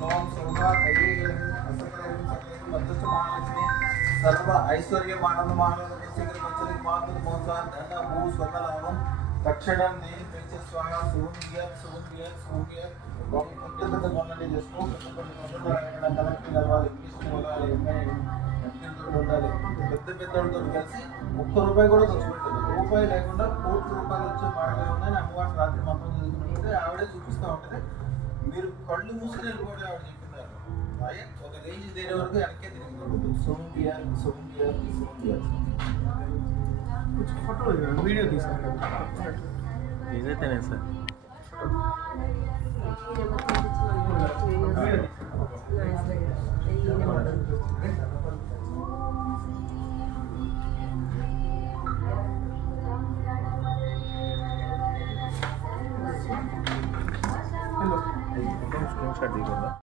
ओम सर्वा ऐश्वर्य सर्व ऐश्वर्य मानव मानव शीघ्र बचल मातु मोहसान धन भू स्वतलाभम तक्षणम నేను పెంచే స్వాహ సూర్య ఓం పెద్ద గొన్నని చేసుకో పెద్ద కలెక్ట్ కలవాలి ఇంగ్లీష్ చదవాలి ఎంపీతో ఉండాలి పెద్దోళ్ళతో కలిసి ఒక్క రూపాయి కూడా ఖర్చు పెట్టదు రూపాయి లేకుండా కోట్ల రూపాయలు వచ్చే మార్గాలు ఉన్నాయని అమ్మవారు రాత్రి మంత్రం చదువుతుంటే ఆవిడే చూపిస్తూ ఉంటుంది మీరు కళ్ళు మూసుకుని వెళ్ళిపోతే ఆవిడ చెప్తున్నారు ఒక రేంజ్ దేని వరకు వెనక్కే తిరిగి సోంబియా कुछ फोटो वीडियो दी सर भेजते नहीं सर हेलो